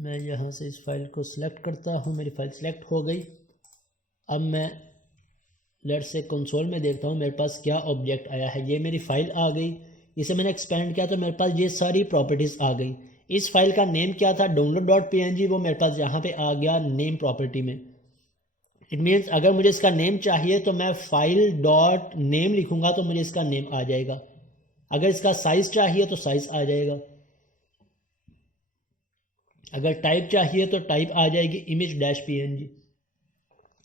मैं यहाँ से इस फाइल को सिलेक्ट करता हूँ, मेरी फ़ाइल सिलेक्ट हो गई। अब मैं लेट्स से कंसोल में देखता हूँ मेरे पास क्या ऑब्जेक्ट आया है। ये मेरी फ़ाइल आ गई, इसे मैंने एक्सपेंड किया तो मेरे पास ये सारी प्रॉपर्टीज़ आ गई। इस फाइल का नेम क्या था, download.png, वो मेरे पास यहाँ पे आ गया नेम प्रॉपर्टी में। इट मीन्स अगर मुझे इसका नेम चाहिए तो मैं फाइल डॉट नेम लिखूंगा तो मुझे इसका नेम आ जाएगा। अगर इसका साइज़ चाहिए तो साइज़ आ जाएगा, अगर टाइप चाहिए तो टाइप आ जाएगी image-png।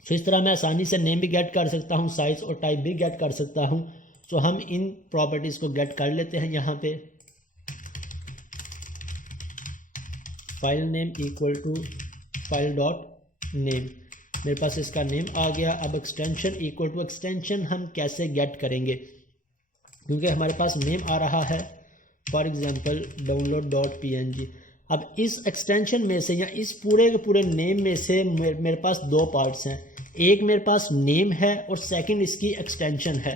तो इस तरह मैं आसानी से नेम भी गेट कर सकता हूँ, साइज़ और टाइप भी गेट कर सकता हूँ। तो हम इन प्रॉपर्टीज़ को गेट कर लेते हैं। यहाँ पे file name equal to file dot name, मेरे पास इसका नेम आ गया। अब एक्सटेंशन इक्वल टू एक्सटेंशन हम कैसे गेट करेंगे, क्योंकि हमारे पास नेम आ रहा है फॉर एग्जांपल download.png। अब इस एक्सटेंशन में से या इस पूरे के पूरे नेम में से मेरे पास दो पार्ट्स हैं, एक मेरे पास नेम है और सेकंड इसकी एक्सटेंशन है।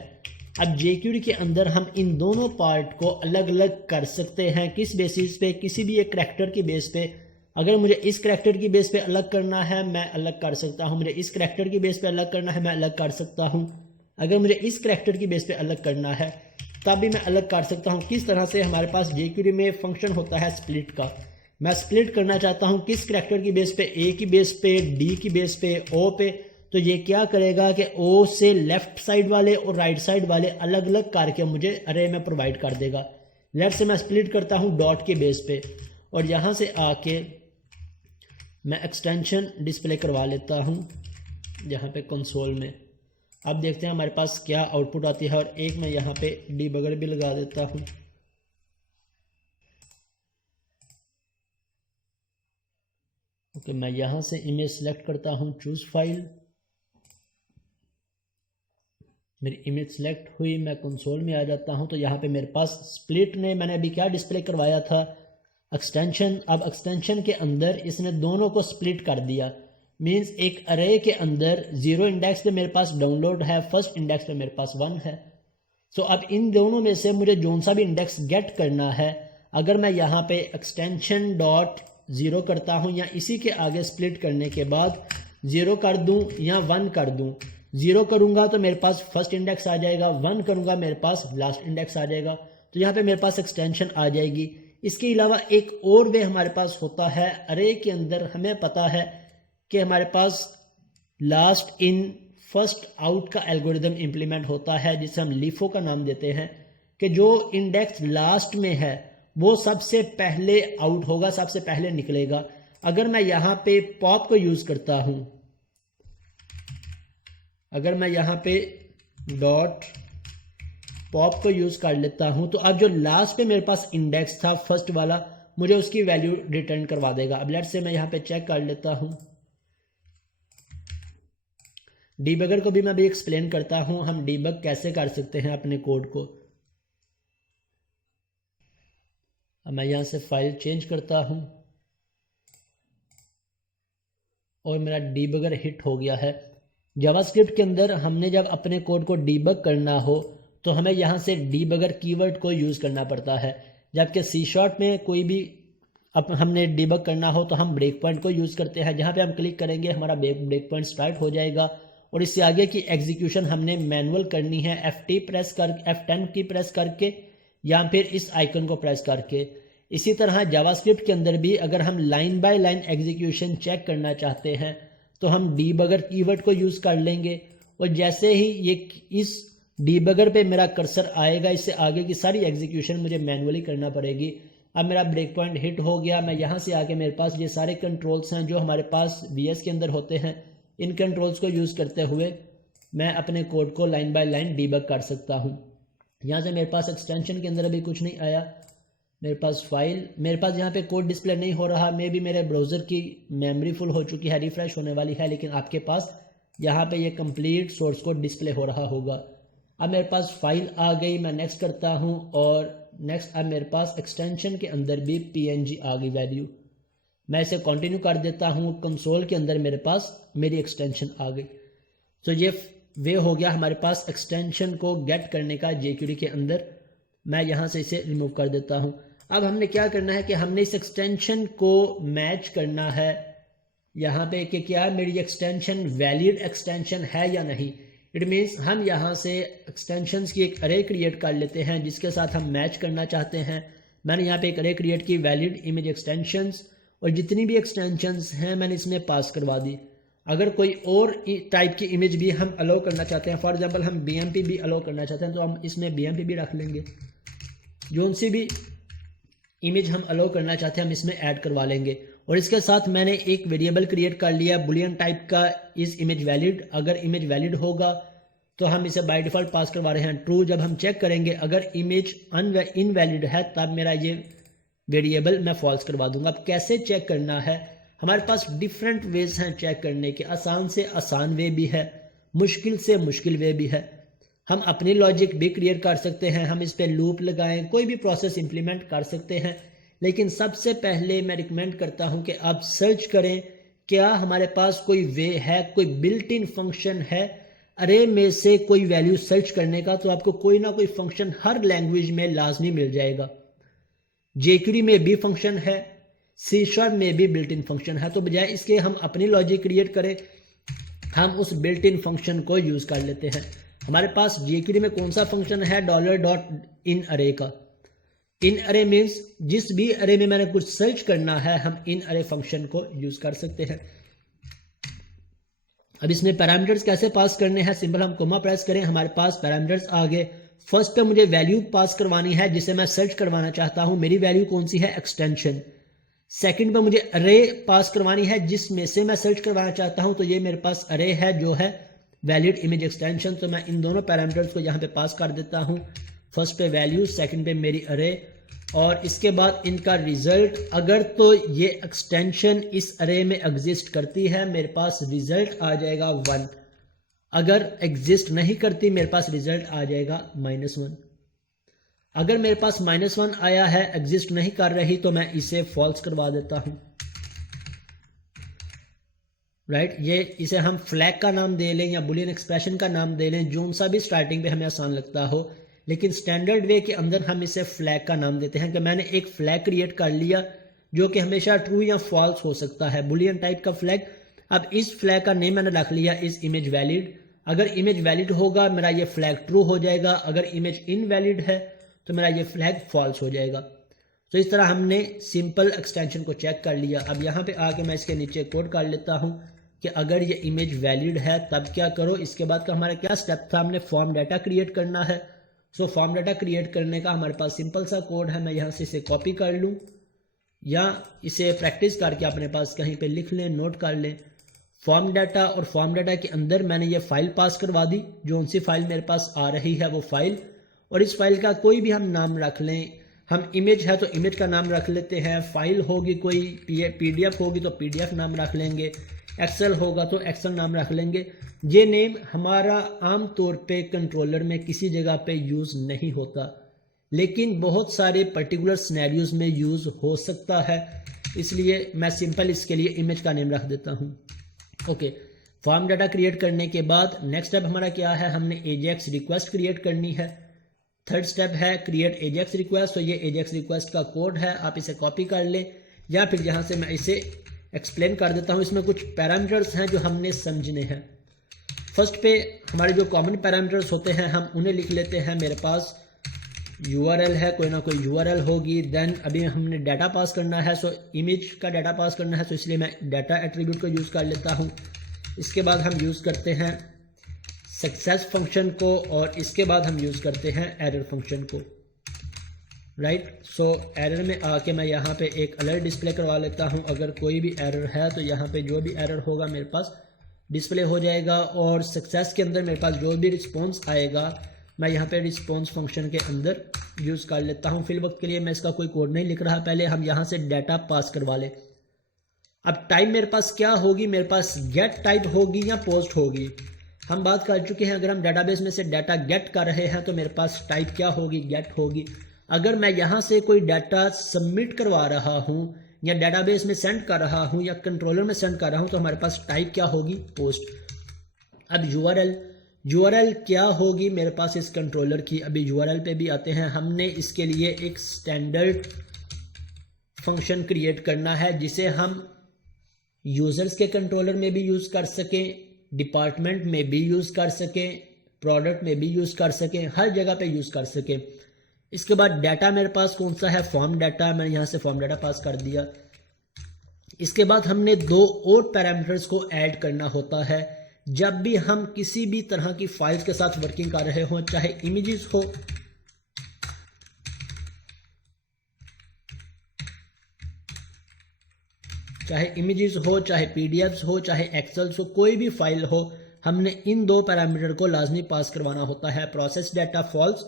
अब jQuery के अंदर हम इन दोनों पार्ट को अलग अलग कर सकते हैं। किस बेसिस पे, किसी भी एक करैक्टर की बेस पे। अगर मुझे इस करैक्टर की बेस पे अलग करना है मैं अलग कर सकता हूँ, मुझे इस करैक्टर की बेस पे अलग करना है मैं अलग कर सकता हूँ। अगर मुझे इस करैक्टर की बेस पे अलग करना है तब भी मैं अलग कर सकता हूँ। किस तरह से हमारे पास jQuery में फंक्शन होता है स्प्लिट का। मैं स्प्लिट करना चाहता हूँ किस करैक्टर की बेस पे, ए की बेस पे, डी की बेस पे, ओ पे। तो ये क्या करेगा कि ओ से लेफ्ट साइड वाले और राइट साइड वाले अलग अलग करके मुझे अरे में प्रोवाइड कर देगा। लेफ्ट से मैं स्प्लिट करता हूँ डॉट के बेस पे और यहाँ से आके मैं एक्सटेंशन डिस्प्ले करवा लेता हूँ यहाँ पे कंसोल में। अब देखते हैं हमारे पास क्या आउटपुट आती है। और एक मैं यहाँ पे डीबगर भी लगा देता हूँ। ओके, मैं यहाँ से इमेज सेलेक्ट करता हूँ, चूज फाइल, मेरी इमेज सेलेक्ट हुई, मैं कंसोल में आ जाता हूँ। तो यहाँ पे मेरे पास स्प्लिट ने मैंने अभी क्या डिस्प्ले करवाया था, एक्सटेंशन। अब एक्सटेंशन के अंदर इसने दोनों को स्प्लिट कर दिया। मीन्स एक अरे के अंदर 0 इंडेक्स पे मेरे पास डाउनलोड है, फर्स्ट इंडेक्स पे मेरे पास 1 है। तो अब इन दोनों में से मुझे जोन सा भी इंडेक्स गेट करना है, अगर मैं यहाँ पे एक्सटेंशन डॉट 0 करता हूँ या इसी के आगे स्प्लिट करने के बाद 0 कर दूँ या 1 कर दूँ। 0 करूँगा तो मेरे पास फर्स्ट इंडेक्स आ जाएगा, 1 करूँगा मेरे पास लास्ट इंडेक्स आ जाएगा। तो यहाँ पे मेरे पास एक्सटेंशन आ जाएगी। इसके अलावा एक और वे हमारे पास होता है अरे के अंदर। हमें पता है कि हमारे पास लास्ट इन फर्स्ट आउट का एल्गोरिदम इंप्लीमेंट होता है, जिसे हम लीफो का नाम देते हैं, कि जो इंडेक्स लास्ट में है वो सबसे पहले आउट होगा, सबसे पहले निकलेगा। अगर मैं यहाँ पे पॉप को यूज करता हूँ, अगर मैं यहाँ पे डॉट पॉप को यूज कर लेता हूँ तो अब जो लास्ट पे मेरे पास इंडेक्स था फर्स्ट वाला, मुझे उसकी वैल्यू रिटर्न करवा देगा। अब लेट्स से मैं यहाँ पे चेक कर लेता हूँ। डीबगर को भी मैं भी एक्सप्लेन करता हूँ हम डीबग कैसे कर सकते हैं अपने कोड को। अब मैं यहाँ से फाइल चेंज करता हूँ और मेरा डीबगर हिट हो गया है। जावास्क्रिप्ट के अंदर हमने जब अपने कोड को डीबग करना हो तो हमें यहाँ से डीबगर कीवर्ड को यूज़ करना पड़ता है, जबकि सी शार्प में कोई भी अब हमने डीबग करना हो तो हम ब्रेक पॉइंट को यूज़ करते हैं। जहाँ पे हम क्लिक करेंगे हमारा ब्रेक पॉइंट स्टार्ट हो जाएगा और इससे आगे की एग्जीक्यूशन हमने मैनुअल करनी है, F10 की प्रेस करके या फिर इस आइकन को प्रेस करके। इसी तरह जावास्क्रिप्ट के अंदर भी अगर हम line by line execution check करना चाहते हैं तो हम डीबगर कीवर्ड को यूज़ कर लेंगे और जैसे ही ये इस डीबगर पे मेरा कर्सर आएगा, इससे आगे की सारी एग्जीक्यूशन मुझे मैनुअली करना पड़ेगी। अब मेरा ब्रेक पॉइंट हिट हो गया। मैं यहाँ से आके मेरे पास ये सारे कंट्रोल्स हैं जो हमारे पास VS के अंदर होते हैं। इन कंट्रोल्स को यूज़ करते हुए मैं अपने कोड को लाइन बाय लाइन डीबग कर सकता हूँ। यहाँ से मेरे पास एक्सटेंशन के अंदर अभी कुछ नहीं आया, मेरे पास फाइल, मेरे पास यहाँ पे कोड डिस्प्ले नहीं हो रहा। मे भी मेरे ब्राउज़र की मेमोरी फुल हो चुकी है, रिफ्रेश होने वाली है, लेकिन आपके पास यहाँ पे ये कंप्लीट सोर्स कोड डिस्प्ले हो रहा होगा। अब मेरे पास फाइल आ गई, मैं नेक्स्ट करता हूँ और नेक्स्ट अब मेरे पास एक्सटेंशन के अंदर भी PNG आ गई वैल्यू। मैं इसे कंटिन्यू कर देता हूँ। कंसोल के अंदर मेरे पास मेरी एक्सटेंशन आ गई। तो ये वे हो गया हमारे पास एक्सटेंशन को गेट करने का jQuery के अंदर। मैं यहाँ से इसे रिमूव कर देता हूँ। अब हमने क्या करना है कि हमने इस एक्सटेंशन को मैच करना है यहाँ पे कि क्या मेरी एक्सटेंशन वैलिड एक्सटेंशन है या नहीं। इट मीन्स हम यहाँ से एक्सटेंशंस की एक अरे क्रिएट कर लेते हैं जिसके साथ हम मैच करना चाहते हैं। मैंने यहाँ पे एक अरे क्रिएट की वैलिड इमेज एक्सटेंशंस, और जितनी भी एक्सटेंशंस हैं मैंने इसमें पास करवा दी। अगर कोई और टाइप की इमेज भी हम अलाउ करना चाहते हैं, फॉर एग्जांपल हम BMP भी अलाउ करना चाहते हैं, तो हम इसमें BMP भी रख लेंगे। जो सी भी इमेज हम अलाउ करना चाहते हैं हम इसमें ऐड करवा लेंगे। और इसके साथ मैंने एक वेरिएबल क्रिएट कर लिया बुलियन टाइप का, इस इमेज वैलिड। अगर इमेज वैलिड होगा तो हम इसे बाय डिफ़ॉल्ट पास करवा रहे हैं ट्रू। जब हम चेक करेंगे अगर इमेज इनवैलिड है तब मेरा ये वेरिएबल मैं फॉल्स करवा दूंगा। अब कैसे चेक करना है, हमारे पास डिफरेंट वेज हैं चेक करने के। आसान से आसान वे भी है, मुश्किल से मुश्किल वे भी है। हम अपनी लॉजिक भी क्रिएट कर सकते हैं, हम इस पर लूप लगाएं, कोई भी प्रोसेस इंप्लीमेंट कर सकते हैं। लेकिन सबसे पहले मैं रिकमेंड करता हूं कि आप सर्च करें क्या हमारे पास कोई वे है, कोई बिल्ट इन फंक्शन है अरे में से कोई वैल्यू सर्च करने का। तो आपको कोई ना कोई फंक्शन हर लैंग्वेज में लाजमी मिल जाएगा। jQuery में भी फंक्शन है, C# में भी बिल्ट इन फंक्शन है। तो बजाय इसके हम अपनी लॉजिक क्रिएट करें, हम उस बिल्ट इन फंक्शन को यूज कर लेते हैं। हमारे पास jQuery में कौन सा फंक्शन है, $.inArray का। इन अरे मीन्स जिस भी अरे में मैंने कुछ सर्च करना है हम इन अरे फंक्शन को यूज कर सकते हैं। अब इसमें पैरामीटर्स कैसे पास करने हैं, सिंपल हम कोमा प्रेस करें, हमारे पास पैरामीटर्स आ गए। फर्स्ट पे मुझे वैल्यू पास करवानी है जिसे मैं सर्च करवाना चाहता हूं, मेरी वैल्यू कौन सी है, एक्सटेंशन। सेकंड पे मुझे अरे पास करवानी है जिसमें से मैं सर्च करवाना चाहता हूं, तो ये मेरे पास अरे है जो है वैलिड इमेज एक्सटेंशन। तो मैं इन दोनों पैरामीटर्स को यहाँ पे पास कर देता हूँ। फर्स्ट पे वैल्यू, सेकंड पे मेरी अरे, और इसके बाद इनका रिजल्ट। अगर तो ये एक्सटेंशन इस अरे में एग्जिस्ट करती है मेरे पास रिजल्ट आ जाएगा 1। अगर एग्जिस्ट नहीं करती मेरे पास रिजल्ट आ जाएगा -1। अगर मेरे पास -1 आया है, एग्जिस्ट नहीं कर रही, तो मैं इसे फॉल्स करवा देता हूं। राइट, ये इसे हम फ्लैग का नाम दे लें या बुलियन एक्सप्रेशन का नाम दे लें, जो सा भी स्टार्टिंग पे हमें आसान लगता हो। लेकिन स्टैंडर्ड वे के अंदर हम इसे फ्लैग का नाम देते हैं कि मैंने एक फ्लैग क्रिएट कर लिया जो कि हमेशा ट्रू या फॉल्स हो सकता है, बुलियन टाइप का फ्लैग। अब इस फ्लैग का नेम मैंने रख लिया इस इमेज वैलिड। अगर इमेज वैलिड होगा मेरा ये फ्लैग ट्रू हो जाएगा, अगर इमेज इनवैलिड है तो मेरा ये फ्लैग फॉल्स हो जाएगा। तो इस तरह हमने सिंपल एक्सटेंशन को चेक कर लिया। अब यहाँ पे आके मैं इसके नीचे कोड कर लेता हूँ कि अगर ये इमेज वैलिड है तब क्या करो। इसके बाद का हमारा क्या स्टेप था, हमने फॉर्म डाटा क्रिएट करना है। सो फॉर्म डाटा क्रिएट करने का हमारे पास सिंपल सा कोड है। मैं यहाँ से इसे कॉपी कर लूँ या इसे प्रैक्टिस करके अपने पास कहीं पे लिख लें, नोट कर लें। फॉर्म डाटा, और फॉर्म डाटा के अंदर मैंने ये फाइल पास करवा दी, जो सी फाइल मेरे पास आ रही है वो फाइल। और इस फाइल का कोई भी हम नाम रख लें। हम इमेज है तो इमेज का नाम रख लेते हैं, फाइल होगी कोई PDF होगी तो PDF नाम रख लेंगे, एक्सेल होगा तो एक्सेल नाम रख लेंगे। ये नेम हमारा आम तौर पे कंट्रोलर में किसी जगह पे यूज़ नहीं होता, लेकिन बहुत सारे पर्टिकुलर सिनेरियोज में यूज़ हो सकता है, इसलिए मैं सिंपल इसके लिए इमेज का नेम रख देता हूँ। ओके, फॉर्म डाटा क्रिएट करने के बाद नेक्स्ट स्टेप हमारा क्या है, हमने एजेक्स रिक्वेस्ट क्रिएट करनी है। थर्ड स्टेप है क्रिएट एजेक्स रिक्वेस्ट। तो ये एजेक्स रिक्वेस्ट का कोड है, आप इसे कॉपी कर लें या फिर यहाँ से मैं इसे एक्सप्लेन कर देता हूँ। इसमें कुछ पैरामीटर्स हैं जो हमने समझने हैं। फर्स्ट पे हमारे जो कॉमन पैरामीटर्स होते हैं हम उन्हें लिख लेते हैं। मेरे पास URL है, कोई ना कोई URL होगी। देन अभी हमने डाटा पास करना है, सो इमेज का डाटा पास करना है, तो इसलिए मैं डाटा एट्रीब्यूट को यूज़ कर लेता हूँ। इसके बाद हम यूज़ करते हैं सक्सेस फंक्शन को, और इसके बाद हम यूज़ करते हैं एरर फंक्शन को। राइट, सो एरर में आके मैं यहाँ पे एक अलर्ट डिस्प्ले करवा लेता हूँ। अगर कोई भी एरर है तो यहाँ पे जो भी एरर होगा मेरे पास डिस्प्ले हो जाएगा। और सक्सेस के अंदर मेरे पास जो भी रिस्पॉन्स आएगा मैं यहाँ पे रिस्पॉन्स फंक्शन के अंदर यूज़ कर लेता हूँ। फिल वक्त के लिए मैं इसका कोई कोड नहीं लिख रहा, पहले हम यहाँ से डाटा पास करवा लें। अब टाइप मेरे पास क्या होगी, मेरे पास गेट टाइप होगी या पोस्ट होगी। हम बात कर चुके हैं, अगर हम डाटाबेस में से डाटा गेट कर रहे हैं तो मेरे पास टाइप क्या होगी, गेट होगी। अगर मैं यहाँ से कोई डाटा सबमिट करवा रहा हूँ या डाटाबेस में सेंड कर रहा हूँ या कंट्रोलर में सेंड कर रहा हूँ तो हमारे पास टाइप क्या होगी, पोस्ट। अब URL क्या होगी मेरे पास इस कंट्रोलर की। अभी URL पे भी आते हैं। हमने इसके लिए एक स्टैंडर्ड फंक्शन क्रिएट करना है जिसे हम यूज़र्स के कंट्रोलर में भी यूज़ कर सकें, डिपार्टमेंट में भी यूज़ कर सकें, प्रोडक्ट में भी यूज़ कर सकें, हर जगह पे यूज़ कर सकें। इसके बाद डाटा मेरे पास कौन सा है, फॉर्म डाटा, मैंने यहाँ से फॉर्म डाटा पास कर दिया। इसके बाद हमने दो और पैरामीटर्स को ऐड करना होता है जब भी हम किसी भी तरह की फाइल्स के साथ वर्किंग कर रहे हों, चाहे इमेजेस हो, चाहे पीडीएफ्स हो, चाहे एक्सेल्स हो, कोई भी फाइल हो, हमने इन दो पैरामीटर को लाजमी पास करवाना होता है, प्रोसेस डाटा फॉल्स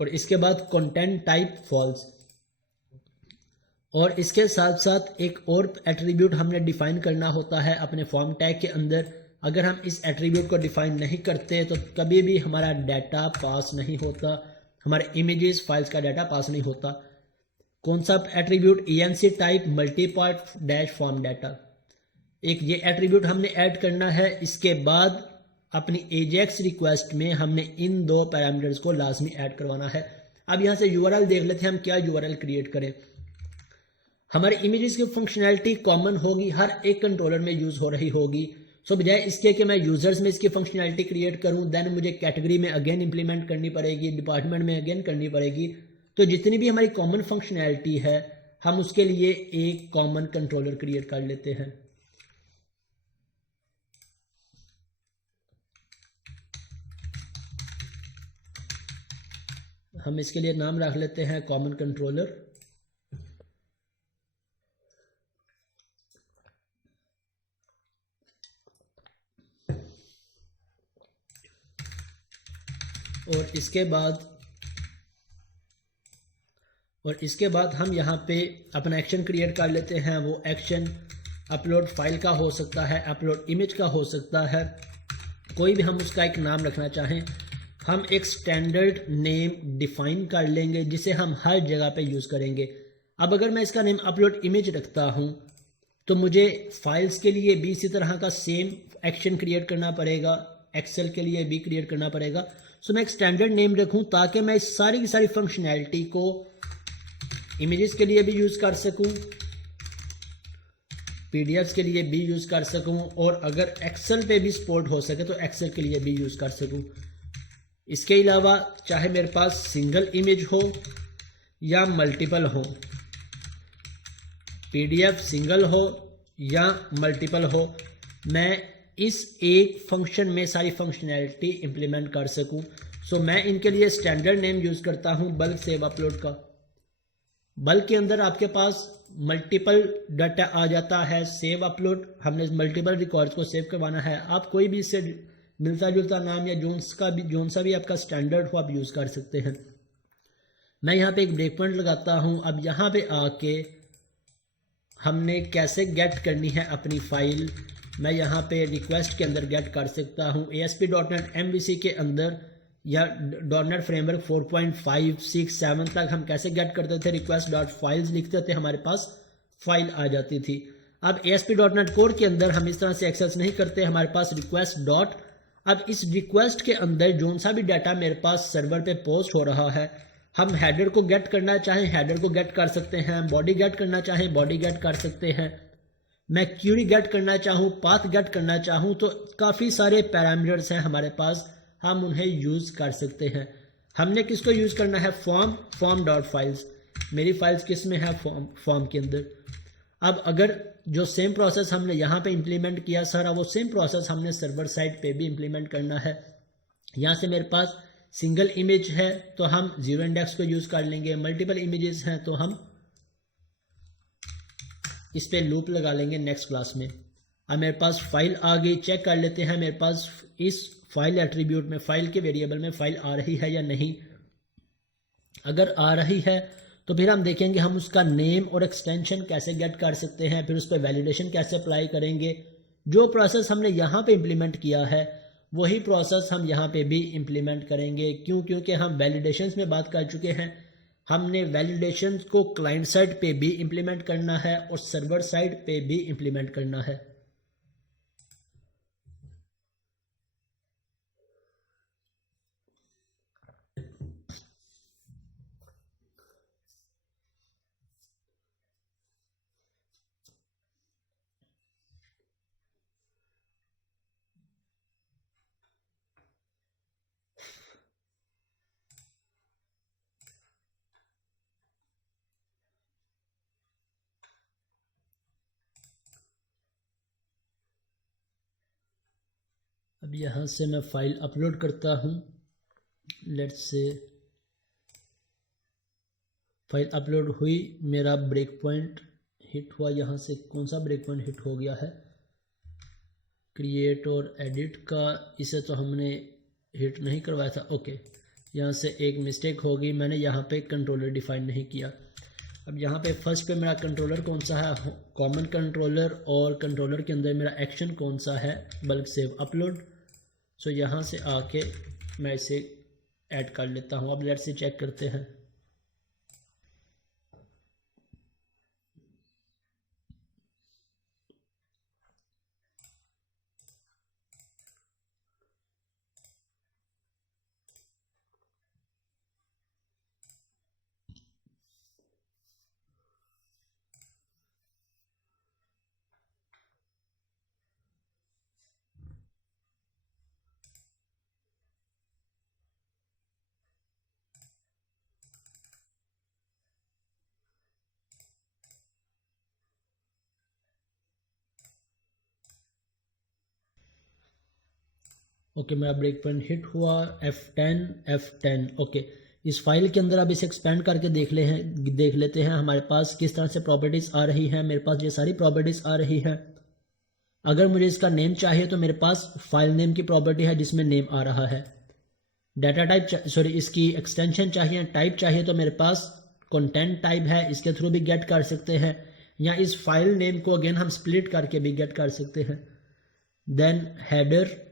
और इसके बाद कंटेंट टाइप फॉल्स। और इसके साथ साथ एक और एट्रीब्यूट हमने डिफाइन करना होता है अपने फॉर्म टैग के अंदर। अगर हम इस एट्रीब्यूट को डिफाइन नहीं करते तो कभी भी हमारा डाटा पास नहीं होता, हमारे इमेजेस फाइल्स का डाटा पास नहीं होता। कौन सा attribute, ENC type multipart dash form data, एक ये एट्रीब्यूट हमने ऐड करना है। इसके बाद अपनी एजेक्स रिक्वेस्ट में हमने इन दो पैरामीटर्स को लाजमी ऐड करवाना है। अब यहाँ से URL देख लेते हैं हम क्या URL क्रिएट करें। हमारे इमेजेस की फंक्शनैलिटी कॉमन होगी, हर एक कंट्रोलर में यूज हो रही होगी। सो बजाय इसके कि मैं यूजर्स में इसकी फंक्शनैलिटी क्रिएट करूं, देन मुझे कैटेगरी में अगेन इंप्लीमेंट करनी पड़ेगी, डिपार्टमेंट में अगेन करनी पड़ेगी। तो जितनी भी हमारी कॉमन फंक्शनैलिटी है हम उसके लिए एक कॉमन कंट्रोलर क्रिएट कर लेते हैं। हम इसके लिए नाम रख लेते हैं कॉमन कंट्रोलर। और इसके बाद हम यहाँ पे अपना एक्शन क्रिएट कर लेते हैं। वो एक्शन अपलोड फाइल का हो सकता है, अपलोड इमेज का हो सकता है, कोई भी हम उसका एक नाम रखना चाहें। हम एक स्टैंडर्ड नेम डिफाइन कर लेंगे जिसे हम हर जगह पे यूज़ करेंगे। अब अगर मैं इसका नेम अपलोड इमेज रखता हूँ तो मुझे फाइल्स के लिए भी इसी तरह का सेम एक्शन क्रिएट करना पड़ेगा, एक्सेल के लिए भी क्रिएट करना पड़ेगा। सो मैं एक स्टैंडर्ड नेम रखूँ ताकि मैं इस सारी की सारी फंक्शनैलिटी को इमेजेस के लिए भी यूज़ कर सकूँ, पीडीएफ्स के लिए भी यूज़ कर सकूँ, और अगर एक्सेल पे भी सपोर्ट हो सके तो एक्सेल के लिए भी यूज़ कर सकूँ। इसके अलावा चाहे मेरे पास सिंगल इमेज हो या मल्टीपल हो, पीडीएफ सिंगल हो या मल्टीपल हो, मैं इस एक फंक्शन में सारी फंक्शनैलिटी इंप्लीमेंट कर सकूं। सो मैं इनके लिए स्टैंडर्ड नेम यूज़ करता हूं बल्क सेव अपलोड का। बल्क के अंदर आपके पास मल्टीपल डाटा आ जाता है, सेव अपलोड, हमने मल्टीपल रिकॉर्ड्स को सेव करवाना है। आप कोई भी इससे मिलता जुलता नाम या जोन सा भी आपका स्टैंडर्ड हो आप यूज़ कर सकते हैं। मैं यहाँ पे एक ब्रेक पॉइंट लगाता हूँ। अब यहाँ पे आके हमने कैसे गेट करनी है अपनी फाइल, मैं यहाँ पे रिक्वेस्ट के अंदर गेट कर सकता हूँ। ASP.NET MVC के अंदर या .NET फ्रेमवर्क 4.5, 6, 7 तक हम कैसे गेट करते थे, request.files लिखते थे, हमारे पास फाइल आ जाती थी। अब ASP.NET कोर के अंदर हम इस तरह से एक्सेस नहीं करते, हमारे पास रिक्वेस्ट डॉट, अब इस रिक्वेस्ट के अंदर जो सा भी डाटा मेरे पास सर्वर पे पोस्ट हो रहा है, हम हेडर को गेट करना चाहें हेडर को गेट कर सकते हैं, बॉडी गेट करना चाहें बॉडी गेट कर सकते हैं, मैं क्यूरी गेट करना चाहूँ, पाथ गेट करना चाहूँ, तो काफ़ी सारे पैरामीटर्स हैं हमारे पास, हम उन्हें यूज़ कर सकते हैं। हमने किसको यूज़ करना है, फॉर्म डॉट फाइल्स। मेरी फाइल्स किस में है, फॉर्म के अंदर। अब अगर जो सेम प्रोसेस हमने यहाँ पे इंप्लीमेंट किया सारा, वो सेम प्रोसेस हमने सर्वर साइड पे भी इंप्लीमेंट करना है। यहाँ से मेरे पास सिंगल इमेज है तो हम जीरो इंडेक्स को यूज़ कर लेंगे, मल्टीपल इमेजेस हैं तो हम इस पे लूप लगा लेंगे नेक्स्ट क्लास में। अब मेरे पास फाइल आ गई, चेक कर लेते हैं मेरे पास इस फाइल एट्रीब्यूट में, फाइल के वेरिएबल में फाइल आ रही है या नहीं। अगर आ रही है तो फिर हम देखेंगे हम उसका नेम और एक्सटेंशन कैसे गेट कर सकते हैं, फिर उस पर वैलिडेशन कैसे अप्लाई करेंगे। जो प्रोसेस हमने यहाँ पे इम्प्लीमेंट किया है वही प्रोसेस हम यहाँ पे भी इम्प्लीमेंट करेंगे। क्यों? क्योंकि हम वैलिडेशंस में बात कर चुके हैं, हमने वैलिडेशंस को क्लाइंट साइड पे भी इम्प्लीमेंट करना है और सर्वर साइड पे भी इम्प्लीमेंट करना है। अब यहाँ से मैं फाइल अपलोड करता हूँ। लेट्स से फाइल अपलोड हुई, मेरा ब्रेक पॉइंट हिट हुआ। यहाँ से कौन सा ब्रेक पॉइंट हिट हो गया है? क्रिएट और एडिट का, इसे तो हमने हिट नहीं करवाया था। ओके, यहाँ से एक मिस्टेक होगी, मैंने यहाँ पे कंट्रोलर डिफाइन नहीं किया। अब यहाँ पे फर्स्ट पे मेरा कंट्रोलर कौन सा है? कॉमन कंट्रोलर, और कंट्रोलर के अंदर मेरा एक्शन कौन सा है? Bulk save upload. सो यहाँ से आके मैं इसे ऐड कर लेता हूँ। अब लेट्स से चेक करते हैं। ओके, मेरा ब्रेक पॉइंट हिट हुआ। F10 ओके, इस फाइल के अंदर अब इसे एक्सपेंड करके देख लेते हैं हमारे पास किस तरह से प्रॉपर्टीज़ आ रही है। मेरे पास ये सारी प्रॉपर्टीज़ आ रही है। अगर मुझे इसका नेम चाहिए तो मेरे पास फाइल नेम की प्रॉपर्टी है जिसमें नेम आ रहा है। डाटा टाइप इसकी एक्सटेंशन चाहिए, टाइप चाहिए तो मेरे पास कंटेंट टाइप है, इसके थ्रू भी गेट कर सकते हैं, या इस फाइल नेम को अगेन हम स्प्लिट करके भी गेट कर सकते हैं। देन हेडर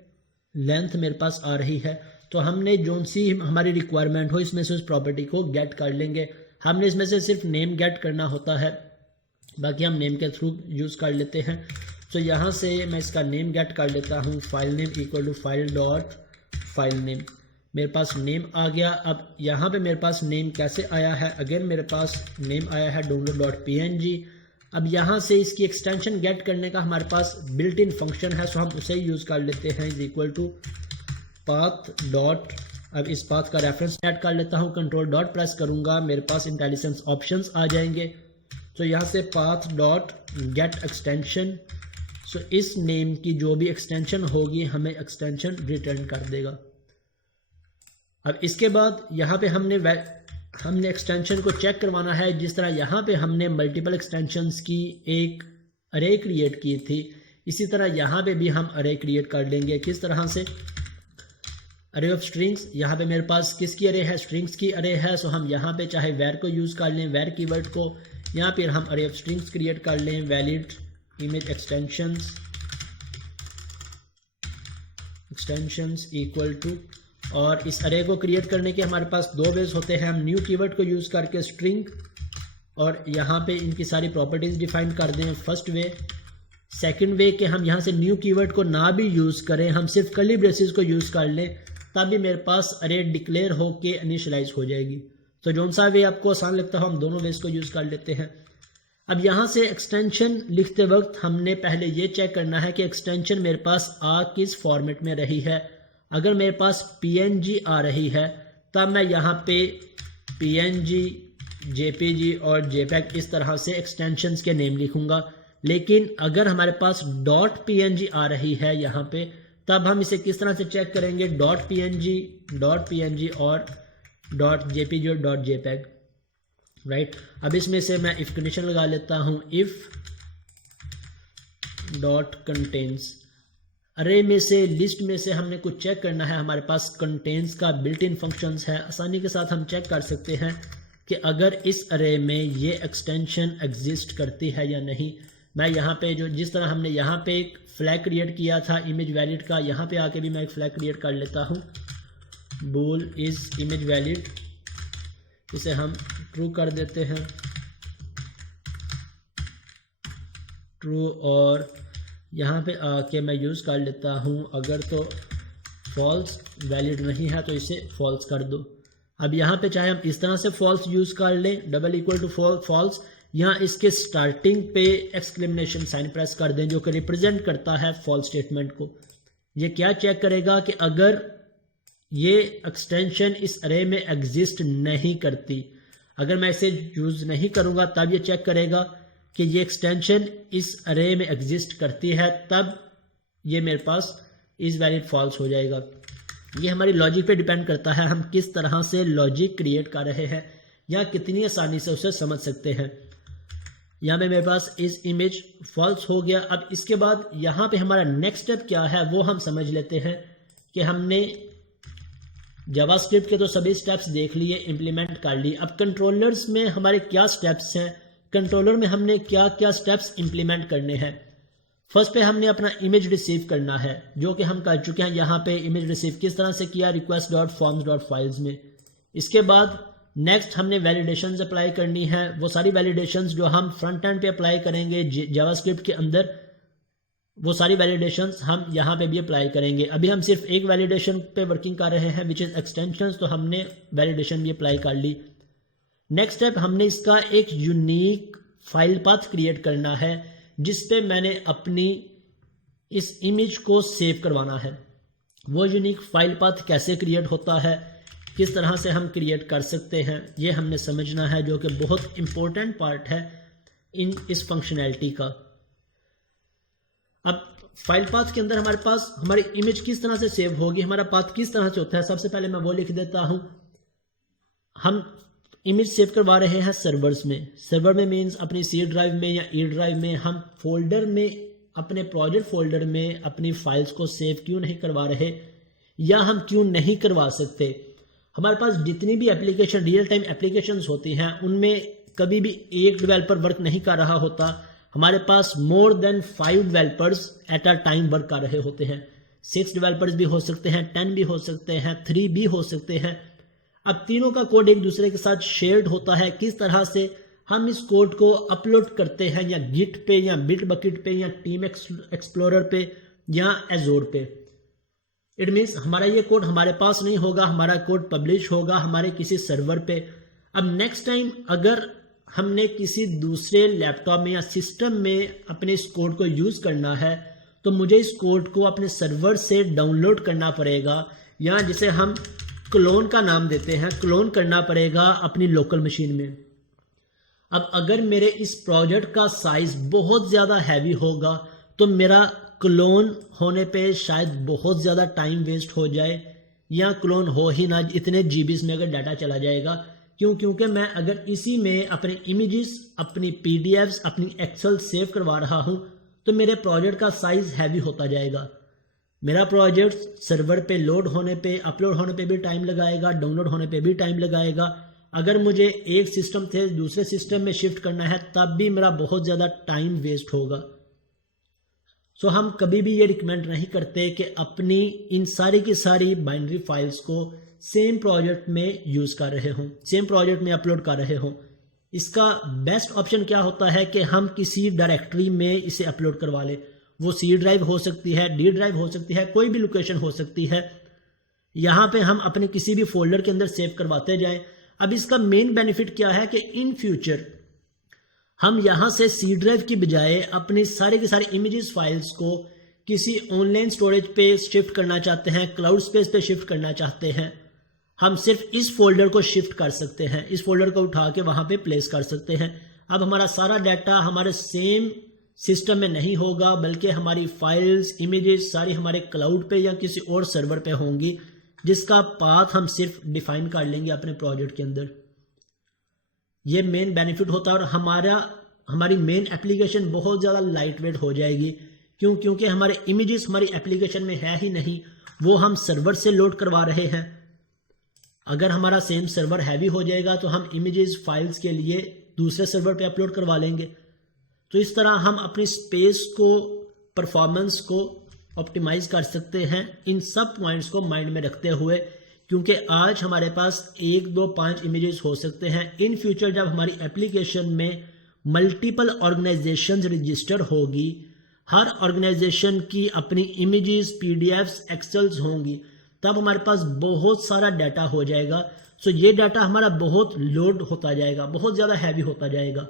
लेंथ मेरे पास आ रही है, तो हमने जो सी हमारी रिक्वायरमेंट हो इसमें से उस प्रॉपर्टी को गेट कर लेंगे। हमने इसमें से सिर्फ नेम गेट करना होता है, बाकी हम नेम के थ्रू यूज़ कर लेते हैं। तो यहाँ से मैं इसका नेम गेट कर लेता हूँ, file name equal to file dot file name. मेरे पास नेम आ गया। अब यहाँ पे मेरे पास नेम कैसे आया है? अगेन मेरे पास नेम आया है download.png। अब यहाँ से इसकी एक्सटेंशन गेट करने का हमारे पास बिल्ट इन फंक्शन है, सो हम उसे यूज़ कर लेते हैं, is equal to path dot. अब इस पाथ का रेफरेंस ऐड कर लेता हूँ, कंट्रोल डॉट प्रेस करूँगा, मेरे पास इंटेलिजेंस ऑप्शंस आ जाएंगे। तो यहाँ से पाथ डॉट गेट एक्सटेंशन, सो इस नेम की जो भी एक्सटेंशन होगी हमें एक्सटेंशन रिटर्न कर देगा। अब इसके बाद यहाँ पे हमने एक्सटेंशन को चेक करवाना है। जिस तरह यहाँ पे हमने मल्टीपल एक्सटेंशंस की एक अरे क्रिएट की थी, इसी तरह यहाँ पे भी हम अरे क्रिएट कर लेंगे। किस तरह से? अरे ऑफ स्ट्रिंग्स। यहाँ पे मेरे पास किसकी अरे है? स्ट्रिंग्स की अरे है। सो हम यहाँ पे चाहे वेर को यूज़ कर लें, वेर कीवर्ड को, यहाँ पे हम अरे ऑफ स्ट्रिंग्स क्रिएट कर लें, valid image extensions equal to, और इस अरे को क्रिएट करने के हमारे पास दो वेज होते हैं। हम न्यू कीवर्ड को यूज़ करके स्ट्रिंग, और यहाँ पे इनकी सारी प्रॉपर्टीज़ डिफाइन कर दें, फर्स्ट वे। सेकंड वे कि हम यहाँ से न्यू कीवर्ड को ना भी यूज़ करें, हम सिर्फ कर्ली ब्रेसेस को यूज़ कर लें, तब भी मेरे पास अरे डिक्लेयर हो के इनिशियलाइज हो जाएगी। तो जौन सा वे आपको आसान लगता हो हम दोनों वेज को यूज़ कर लेते हैं। अब यहाँ से एक्सटेंशन लिखते वक्त हमने पहले ये चेक करना है कि एक्सटेंशन मेरे पास आ किस फॉर्मेट में रही है। अगर मेरे पास PNG आ रही है तब मैं यहाँ पे PNG, JPG और JPEG इस तरह से एक्सटेंशंस के नेम लिखूँगा। लेकिन अगर हमारे पास .png आ रही है यहाँ पे, तब हम इसे किस तरह से चेक करेंगे? .png और .jpg और .jpeg, राइट। अब इसमें से मैं इफ कंडीशन लगा लेता हूँ, इफ डॉट कंटेन्स। अरे में से, लिस्ट में से हमने कुछ चेक करना है, हमारे पास कंटेन्स का बिल्ट इन फंक्शंस है। आसानी के साथ हम चेक कर सकते हैं कि अगर इस अरे में ये एक्सटेंशन एग्जिस्ट करती है या नहीं। मैं यहाँ पे जिस तरह हमने यहाँ पे एक फ्लैग क्रिएट किया था इमेज वैलिड का, यहाँ पे आके भी मैं एक फ्लैग क्रिएट कर लेता हूँ, बोल इज इमेज वैलिड। इसे हम ट्रू कर देते हैं, ट्रू, और यहाँ पे आके मैं यूज़ कर लेता हूँ, अगर तो फॉल्स वैलिड नहीं है तो इसे फॉल्स कर दो। अब यहाँ पे चाहे हम इस तरह से फॉल्स यूज़ कर लें, डबल इक्वल टू फॉल्स, यहाँ इसके स्टार्टिंग पे एक्सक्लेमेशन साइन प्रेस कर दें जो कि रिप्रेजेंट करता है फॉल्स स्टेटमेंट को। ये क्या चेक करेगा कि अगर ये एक्सटेंशन इस अरे में एग्जिस्ट नहीं करती, अगर मैं इसे यूज़ नहीं करूँगा तब ये चेक करेगा कि ये एक्सटेंशन इस अरे में एग्जिस्ट करती है, तब ये मेरे पास इज़ वैलिड फॉल्स हो जाएगा। ये हमारी लॉजिक पे डिपेंड करता है, हम किस तरह से लॉजिक क्रिएट कर रहे हैं या कितनी आसानी से उसे समझ सकते हैं। यहाँ पे मेरे पास इस इमेज फॉल्स हो गया। अब इसके बाद यहाँ पे हमारा नेक्स्ट स्टेप क्या है वो हम समझ लेते हैं कि हमने जावास्क्रिप्ट के तो सभी स्टेप्स देख लिए, इम्प्लीमेंट कर लिए। अब कंट्रोलर्स में हमारे क्या स्टेप्स हैं, कंट्रोलर में हमने क्या क्या स्टेप्स इम्प्लीमेंट करने हैं। फर्स्ट पे हमने अपना इमेज रिसीव करना है, जो कि हम कर चुके हैं। यहाँ पे इमेज रिसीव किस तरह से किया, request.forms.files में। इसके बाद नेक्स्ट हमने वैलिडेशंस अप्लाई करनी है, वो सारी वैलिडेशंस जो हम फ्रंट एंड पे अप्लाई करेंगे जावास्क्रिप्ट के अंदर, वो सारी वैलिडेशंस हम यहाँ पे भी अप्लाई करेंगे। अभी हम सिर्फ एक वैलिडेशन पे वर्किंग कर रहे हैं विच इज़ एक्सटेंशंस, तो हमने वैलिडेशन भी अप्लाई कर ली। नेक्स्ट स्टेप हमने इसका एक यूनिक फाइल पाथ क्रिएट करना है जिस पे मैंने अपनी इस इमेज को सेव करवाना है। वो यूनिक फाइल पाथ कैसे क्रिएट होता है, किस तरह से हम क्रिएट कर सकते हैं, ये हमने समझना है, जो कि बहुत इंपॉर्टेंट पार्ट है इस फंक्शनैलिटी का। अब फाइल पाथ के अंदर हमारे पास हमारी इमेज किस तरह से सेव होगी, हमारा पाथ किस तरह से होता है, सबसे पहले मैं वो लिख देता हूं। हम इमेज सेव करवा रहे हैं सर्वर्स में। सर्वर में मीन्स अपनी सी ड्राइव में या ई ड्राइव में। हम फोल्डर में, अपने प्रोजेक्ट फोल्डर में अपनी फाइल्स को सेव क्यों नहीं करवा रहे, या हम क्यों नहीं करवा सकते। हमारे पास जितनी भी एप्लीकेशन, रियल टाइम एप्लीकेशंस होती हैं, उनमें कभी भी एक डेवलपर वर्क नहीं कर रहा होता। हमारे पास more than 5 developers at a time work कर रहे होते हैं। 6 डेवलपर्स भी हो सकते हैं, 10 भी हो सकते हैं, 3 भी हो सकते हैं। अब तीनों का कोड एक दूसरे के साथ शेयर्ड होता है। किस तरह से हम इस कोड को अपलोड करते हैं, या गिट पे, या बिट बकेट पे, या टीम एक्सप्लोरर पे, या एजोर पे। इट मीन्स हमारा ये कोड हमारे पास नहीं होगा, हमारा कोड पब्लिश होगा हमारे किसी सर्वर पे। अब नेक्स्ट टाइम अगर हमने किसी दूसरे लैपटॉप में या सिस्टम में अपने इस कोड को यूज़ करना है, तो मुझे इस कोड को अपने सर्वर से डाउनलोड करना पड़ेगा, या जिसे हम क्लोन का नाम देते हैं, क्लोन करना पड़ेगा अपनी लोकल मशीन में। अब अगर मेरे इस प्रोजेक्ट का साइज बहुत ज़्यादा हैवी होगा तो मेरा क्लोन होने पे शायद बहुत ज़्यादा टाइम वेस्ट हो जाए, या क्लोन हो ही ना, इतने जीबीज में अगर डाटा चला जाएगा। क्योंकि मैं अगर इसी में अपने इमेजेस, अपनी पीडीएफ्स, अपनी एक्सेल सेव करवा रहा हूँ, तो मेरे प्रोजेक्ट का साइज हैवी होता जाएगा। मेरा प्रोजेक्ट सर्वर पे लोड होने पे, अपलोड होने पे भी टाइम लगाएगा, डाउनलोड होने पे भी टाइम लगाएगा। अगर मुझे एक सिस्टम से दूसरे सिस्टम में शिफ्ट करना है तब भी मेरा बहुत ज़्यादा टाइम वेस्ट होगा। सो हम कभी भी ये रिकमेंड नहीं करते कि अपनी इन सारी की सारी बाइनरी फाइल्स को सेम प्रोजेक्ट में यूज़ कर रहे हों, सेम प्रोजेक्ट में अपलोड कर रहे हों। इसका बेस्ट ऑप्शन क्या होता है कि हम किसी डायरेक्टरी में इसे अपलोड करवा लें। वो सी ड्राइव हो सकती है, डी ड्राइव हो सकती है, कोई भी लोकेशन हो सकती है। यहाँ पे हम अपने किसी भी फोल्डर के अंदर सेव करवाते जाएं। अब इसका मेन बेनिफिट क्या है कि इन फ्यूचर हम यहाँ से सी ड्राइव की बजाय अपनी सारे के सारे इमेजेस फाइल्स को किसी ऑनलाइन स्टोरेज पे शिफ्ट करना चाहते हैं, क्लाउड स्पेस पे शिफ्ट करना चाहते हैं, हम सिर्फ इस फोल्डर को शिफ्ट कर सकते हैं, इस फोल्डर को उठा के वहाँ पे प्लेस कर सकते हैं। अब हमारा सारा डाटा हमारे सेम सिस्टम में नहीं होगा, बल्कि हमारी फाइल्स, इमेजेस सारी हमारे क्लाउड पे या किसी और सर्वर पे होंगी, जिसका पाथ हम सिर्फ डिफाइन कर लेंगे अपने प्रोजेक्ट के अंदर। ये मेन बेनिफिट होता है, और हमारी मेन एप्लीकेशन बहुत ज़्यादा लाइट वेट हो जाएगी। क्योंकि हमारे इमेजेस हमारी एप्लीकेशन में है ही नहीं, वो हम सर्वर से लोड करवा रहे हैं। अगर हमारा सेम सर्वर हैवी हो जाएगा तो हम इमेजेस फाइल्स के लिए दूसरे सर्वर पे अपलोड करवा लेंगे। तो इस तरह हम अपनी स्पेस को, परफॉर्मेंस को ऑप्टिमाइज कर सकते हैं, इन सब पॉइंट्स को माइंड में रखते हुए। क्योंकि आज हमारे पास 1, 2, 5 इमेजेस हो सकते हैं। इन फ्यूचर जब हमारी एप्लीकेशन में मल्टीपल ऑर्गेनाइजेशंस रजिस्टर होगी, हर ऑर्गेनाइजेशन की अपनी इमेजेस, पीडीएफ्स, एक्सेल्स होंगी, तब हमारे पास बहुत सारा डाटा हो जाएगा। सो ये डाटा हमारा बहुत लोड होता जाएगा, बहुत ज़्यादा हैवी होता जाएगा।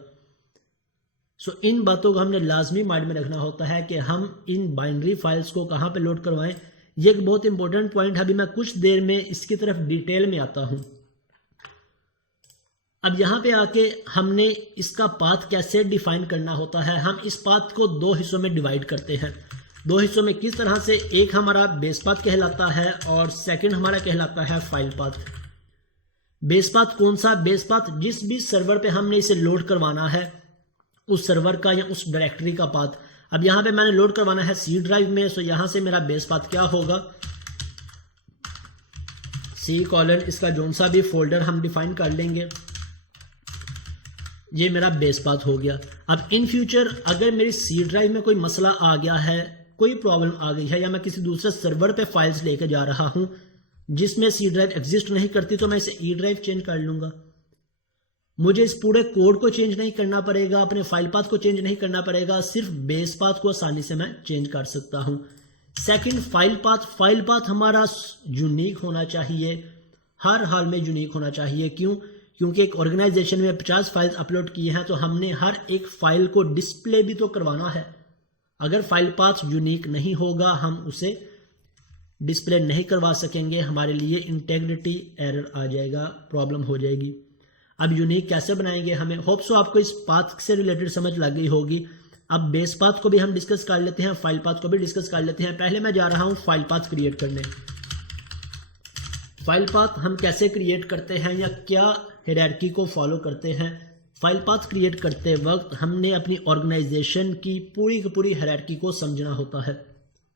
सो इन बातों को हमने लाजमी माइंड में रखना होता है कि हम इन बाइनरी फाइल्स को कहाँ पे लोड करवाएं। ये एक बहुत इंपॉर्टेंट पॉइंट है। अभी मैं कुछ देर में इसकी तरफ डिटेल में आता हूँ। अब यहाँ पे आके हमने इसका पाथ कैसे डिफाइन करना होता है। हम इस पाथ को 2 हिस्सों में डिवाइड करते हैं। दो हिस्सों में किस तरह से, एक हमारा बेस पाथ कहलाता है और सेकंड हमारा कहलाता है फाइल पाथ। बेस पाथ कौन सा? बेस पाथ जिस भी सर्वर पे हमने इसे लोड करवाना है उस सर्वर का या उस डायरेक्टरी का पाथ। अब यहां पे मैंने लोड करवाना है सी ड्राइव में, सो यहां से मेरा बेस पाथ क्या होगा, C:, इसका जोन सा भी फोल्डर हम डिफाइन कर लेंगे, ये मेरा बेस पाथ हो गया। अब इन फ्यूचर अगर मेरी सी ड्राइव में कोई मसला आ गया है, कोई प्रॉब्लम आ गई है, या मैं किसी दूसरे सर्वर पे फाइल्स लेके जा रहा हूं जिसमें सी ड्राइव एग्जिस्ट नहीं करती, तो मैं इसे ई ड्राइव चेंज कर लूंगा। मुझे इस पूरे कोड को चेंज नहीं करना पड़ेगा, अपने फाइल पाथ को चेंज नहीं करना पड़ेगा, सिर्फ बेस पाथ को आसानी से मैं चेंज कर सकता हूं। Second file path. File path हमारा यूनिक होना चाहिए, हर हाल में यूनिक होना चाहिए। क्यों? क्योंकि एक ऑर्गेनाइजेशन में 50 फाइल्स अपलोड किए हैं तो हमने हर एक फाइल को डिस्प्ले भी तो करवाना है। अगर फाइल पाथ यूनिक नहीं होगा हम उसे डिस्प्ले नहीं करवा सकेंगे, हमारे लिए इंटेग्रिटी एरर आ जाएगा, प्रॉब्लम हो जाएगी। अब यूनिक कैसे बनाएंगे हमें, होप सो आपको इस पाथ से रिलेटेड समझ लग गई होगी। अब बेस पाथ को भी हम डिस्कस कर लेते हैं, फाइल पाथ को भी डिस्कस कर लेते हैं। पहले मैं जा रहा हूं फाइल पाथ क्रिएट करने। फाइल पाथ हम कैसे क्रिएट करते हैं या क्या हायरार्की को फॉलो करते हैं। फाइल पाथ क्रिएट करते वक्त हमने अपनी ऑर्गेनाइजेशन की पूरी हायरार्की को समझना होता है।